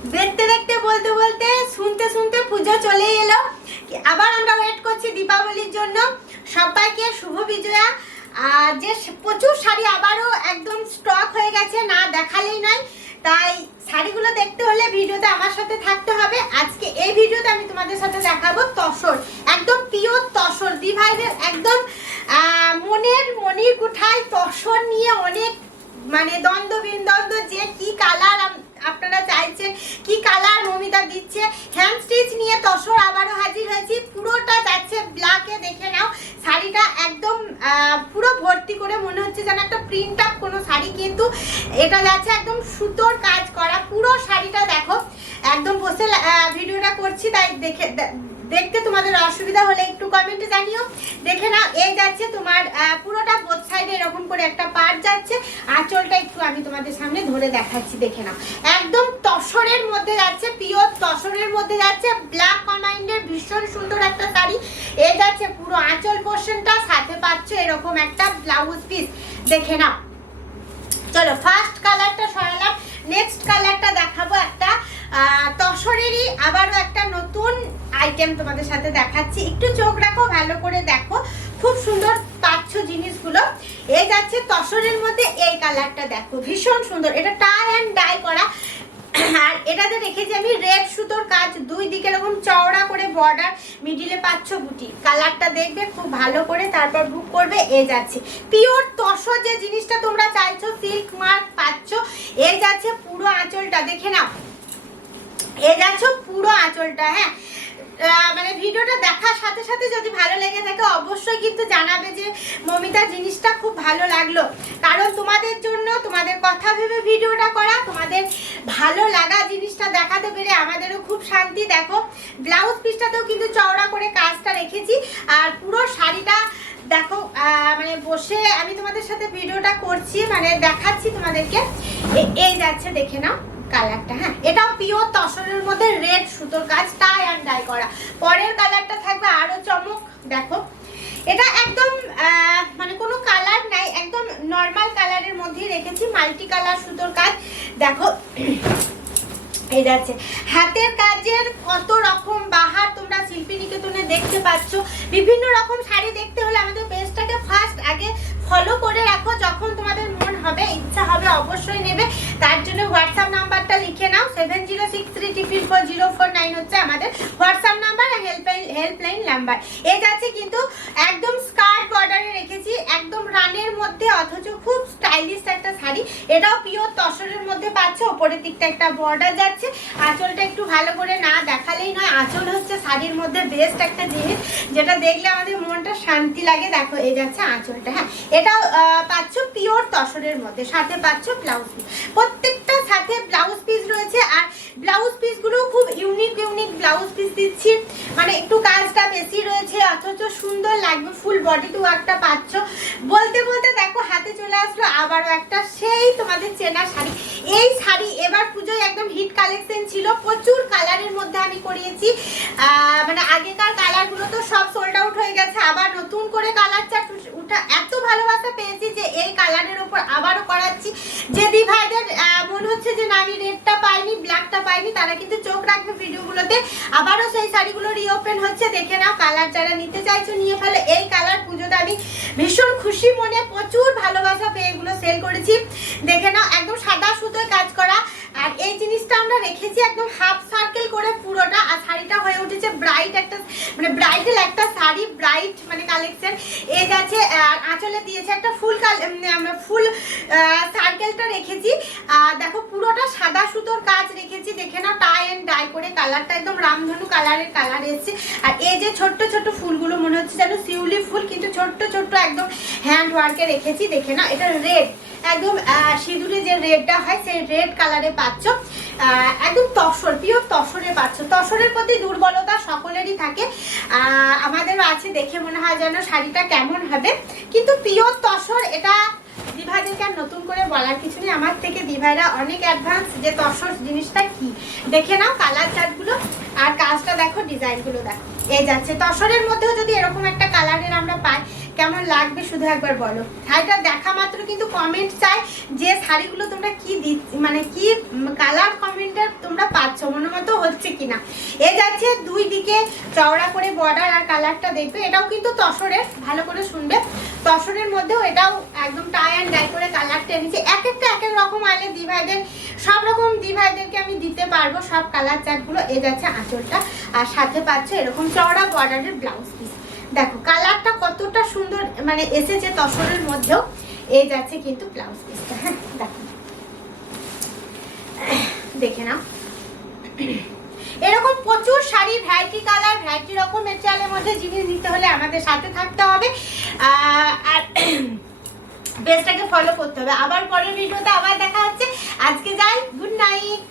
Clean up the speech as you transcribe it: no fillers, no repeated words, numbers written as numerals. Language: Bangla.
দেখতে দেখতে বলতে বলতে শুনতে শুনতে পুজো চলে এলো। আবার আমরা ওয়েট করছি দীপাবলির জন্য। সবাইকে শুভ বিজয়া। আর যে প্রচুর শাড়ি আবারও একদম স্টক হয়ে গেছে, না দেখালেই নয়। তাই শাড়িগুলো দেখতে হলে ভিডিওতে আমার সাথে থাকতে হবে। আজকে এই ভিডিওতে আমি তোমাদের সাথে দেখাবো তসর, একদম পিওর তসর। দিভাইদের একদম মনির কুঠায় তসর নিয়ে অনেক মানে দ্বন্দ্ব বিদ্বন্দ্ব, যে কি কালার আপনারা চাইছেন, কি কালার মমিতা দিচ্ছে। হ্যান্ড স্টিচ নিয়ে তসর আবারও হাজির হয়েছি। পুরোটা যাচ্ছে ব্ল্যাকে, দেখে নাও শাড়িটা একদম পুরো ভর্তি করে, মনে হচ্ছে যেন একটা প্রিন্ট আপ কোনো শাড়ি, কিন্তু এটা যাচ্ছে একদম সুতোর কাজ করা। পুরো শাড়িটা দেখো, একদম বসে ভিডিওটা করছি তাই দেখতে তোমাদের অসুবিধা হলে একটু কমেন্টে জানিও। দেখে নাও, এই যাচ্ছে তোমার পুরোটা বোথ সাইডে এরকম করে একটা পার্ট যাচ্ছে। আঁচলটা একটু আমি তোমাদের সামনে ধরে দেখাচ্ছি, দেখে নাও একদম তসরের মধ্যে যাচ্ছে, পিওর তসরের মধ্যে যাচ্ছে, ব্ল্যাক কম্বাইন্ডের ভীষণ সুন্দর একটা শাড়ি। এই যাচ্ছে পুরো আঁচল পোর্শনটা, সাথে পাচ্ছ এরকম একটা ব্লাউজ পিস, দেখে নাও। চলো ফার্স্ট কালারটা সরালাম, নেক্সট কালারটা দেখাবো একটা তসরেরই আবারও একটা নতুন আইটেম তোমাদের সাথে দেখাচ্ছি। একটু চোখ রাখো, ভালো করে দেখো, খুব সুন্দর পাচ্ছ জিনিসগুলো। এই যাচ্ছে তসরের মধ্যে এই কালারটা দেখো, ভীষণ সুন্দর। এটা টাই অ্যান্ড ডাই করা, আর এটাতে রেখেছি আমি রেড সুতোর কাজ, দুই দিকে এরকম চওড়া করে বর্ডার, মিডিলে পাচ্ছ বুটি। কালারটা দেখবে খুব ভালো করে, তারপর বুক করবে। এই যাচ্ছে পিওর তসর, যে জিনিসটা তোমরা চাইছো, সিল্ক মার্ক পাচ্ছ। এই যাচ্ছে পুরো আঁচলটা, দেখে নাও, এই যাচ্ছে পুরো আঁচলটা। হ্যাঁ, মানে ভিডিওটা দেখার সাথে সাথে যদি ভালো লেগে থাকে অবশ্যই কিন্তু জানাবে যে মমিতা জিনিসটা খুব ভালো লাগলো, কারণ তোমাদের জন্য, তোমাদের কথা ভেবে ভিডিওটা করা, তোমাদের ভালো লাগা জিনিসটা দেখাতে পেরে আমাদেরও খুব শান্তি। দেখো ব্লাউজ পিসটাতেও কিন্তু চওড়া করে কাজটা রেখেছি, আর পুরো শাড়িটা দেখো, মানে বসে আমি তোমাদের সাথে ভিডিওটা করছি, মানে দেখাচ্ছি তোমাদেরকে। এই যাচ্ছে, দেখে নাও কালারটা। হ্যাঁ, এটাও পিওর তসরের মধ্যে রেড সুতোর কাজ, টাই অ্যান্ড ডাই করা। পরের কালারটা থাকবে আরো চমক, দেখো এটা একদম মানে কোনো কালার নাই, একদম নর্মাল কালারের মধ্যেই রেখেছি, মাল্টি কালার সুতোর কাজ। দেখো এই যাচ্ছে হাতের কাজের কত রকম বাহার তোমরা শিল্পী নিকেতনে দেখতে পাচ্ছ। বিভিন্ন রকম শাড়ি দেখতে হলে আমাদের পেজটাকে ফার্স্ট আগে ফলো করে রাখো, যখন তোমাদের মন হবে, ইচ্ছা হবে অবশ্যই নেবে। তার জন্য হোয়াটসঅ্যাপ নাম্বারটা লিখে নাও, 7063440449 হচ্ছে আমাদের হোয়াটসঅ্যাপ নাম্বার, হেল্পলাইন নাম্বার। এই যাচ্ছে কিন্তু একদম স্কার্ট বর্ডারে রেখেছি, একদম রানের মধ্যে, অথচ খুব স্টাইলিশ একটা শাড়ি। এটাও পিওর তসরের মধ্যে পাচ্ছ, ওপরের দিকটা একটা বর্ডার যাচ্ছে। আঁচলটা একটু ভালো করে না দেখালেই নয়, আঁচল হচ্ছে শাড়ির মধ্যে বেস্ট একটা জিনিস, যেটা দেখলে আমাদের মনটা শান্তি লাগে। দেখো এই যাচ্ছে আঁচলটা। হ্যাঁ, এটাও পাচ্ছ পিওর তসরের মধ্যে, সাথে পাচ্ছ ব্লাউজ পিস, প্রত্যেকটা সাথে ব্লাউজ পিস রয়েছে। আর ব্লাউজ পিসগুলো খুব ইউনিক ব্লাউজ পিস দিচ্ছি, মানে একটু কাজটা বেশি রয়েছে, অথচ সুন্দর লাগবে। ফুল বডি টু একটা পাচ্ছ। বলতে বলতে দেখো হাতে চলে আসলো আবারও একটা সেই তোমাদের চেনা শাড়ি। এই শাড়ি এবার পুজোয় একদম হিট কালেকশন ছিল, প্রচুর কালারের মধ্যে আমি করিয়েছি। মানে আগেকার কালারগুলো তো সব সোল্ড আউট হয়ে গেছে, আবার নতুন করে কালার চার্ট উঠা, এত ভালোবাসা পেয়েছি যে এই কালারের উপর আবারও করাচ্ছি। যে দিভাইদের মনে হচ্ছে যে না আমি রেডটা পাইনি, ব্ল্যাকটা পাইনি, তারা কিন্তু চোখ রাখবে ভিডিওগুলোতে, আবারও সেই শাড়িগুলো রিওপেন হচ্ছে। দেখে নাও, কালার যারা নিতে চাইছো নিয়ে ফেলে। এই কালার পুজোতে আমি ভীষণ খুশি মনে, প্রচুর ভালোবাসা পেয়ে এগুলো সেল করেছি। দেখে নাও একদম সাদা সুতোয় কাজ করা, আর এই জিনিসটা আমরা রেখেছি একদম হাফ সার্কেল করে পুরোটা। আর শাড়িটা হয়ে উঠেছে ব্রাইট একটা, মানে ব্রাইডাল একটা শাড়ি, ব্রাইট মানে কালেকশন। এই যাচ্ছে আঁচলে দিয়েছে একটা ফুল সার্কেলটা রেখেছি। দেখো পুরোটা সাদা সুতোর কাজ রেখেছি, দেখে নাও টাই অ্যান্ড ডাই করে। কালারটা একদম রামধনু কালারের কালার এসছে। আর এই যে ছোট্ট ছোট্ট ফুলগুলো মনে হচ্ছে যেন শিউলি ফুল, কিন্তু ছোট্ট ছোট্ট একদম হ্যান্ড ওয়ার্কে রেখেছি। দেখে নাও এটা রেড, একদম সিঁদুরে যে রেডটা হয় সেই রেড কালারে পাচ্ছ। একদম তসর, পিওর তসরে পাচ্ছ। তসরের প্রতি দুর্বলতা সকলেরই থাকে, আমাদেরও আছে। দেখে মনে হয় যেন শাড়িটা কেমন হবে, কিন্তু পিওর তসর। এটা দিভাইদেরকে আর নতুন করে বলার কিছু নেই, আমার থেকে দিভাইরা অনেক অ্যাডভান্স যে তসর জিনিসটা কি। দেখে নাও কালার চার্টগুলো, আর কাজটা দেখো, ডিজাইনগুলো দেখো। এই যাচ্ছে তসরের মধ্যেও যদি এরকম একটা কালারের আমরা পাই, কেমন লাগবে শুধু একবার বলো। শাড়িটা দেখা মাত্র কিন্তু কমেন্ট চাই যে শাড়িগুলো তোমরা কি মানে কি কালার কমেন্টে তোমরা পাচ্ছ কিনা। এ যাচ্ছে দুই দিকে চওড়া করে বর্ডার, আর কালারটা দেখবে এটাও কিন্তু তসরের, ভালো করে শুনবে, তসরের মধ্যেও এটাও একদম টাই অ্যান্ড ডাই করে কালারটা এনেছে। এক একটা এক এক রকম আলে দি ভাইদের, সব রকম দি ভাইদেরকে আমি দিতে পারবো সব কালার চার্টগুলো। এ যাচ্ছে আঁচলটা, আর সাথে পাচ্ছ এরকম চওড়া বর্ডারের ব্লাউজ পিস। দেখো কালারটা কতটা সুন্দর মানে এসেছে তসরের মধ্যেও। এই যাচ্ছে কিন্তু ব্লাউজ পিসটা। হ্যাঁ দেখো, দেখে নাও। এরকম প্রচুর শাড়ি, ভ্যারাইটি কালার, ভ্যারাইটি রকম মেটেরিয়ালের মধ্যে জিনিস নিতে হলে আমাদের সাথে থাকতে হবে, আর পেজটাকে ফলো করতে হবে। আবার পরের ভিডিওতে আবার দেখা হচ্ছে। আজকে যাই, গুড নাইট।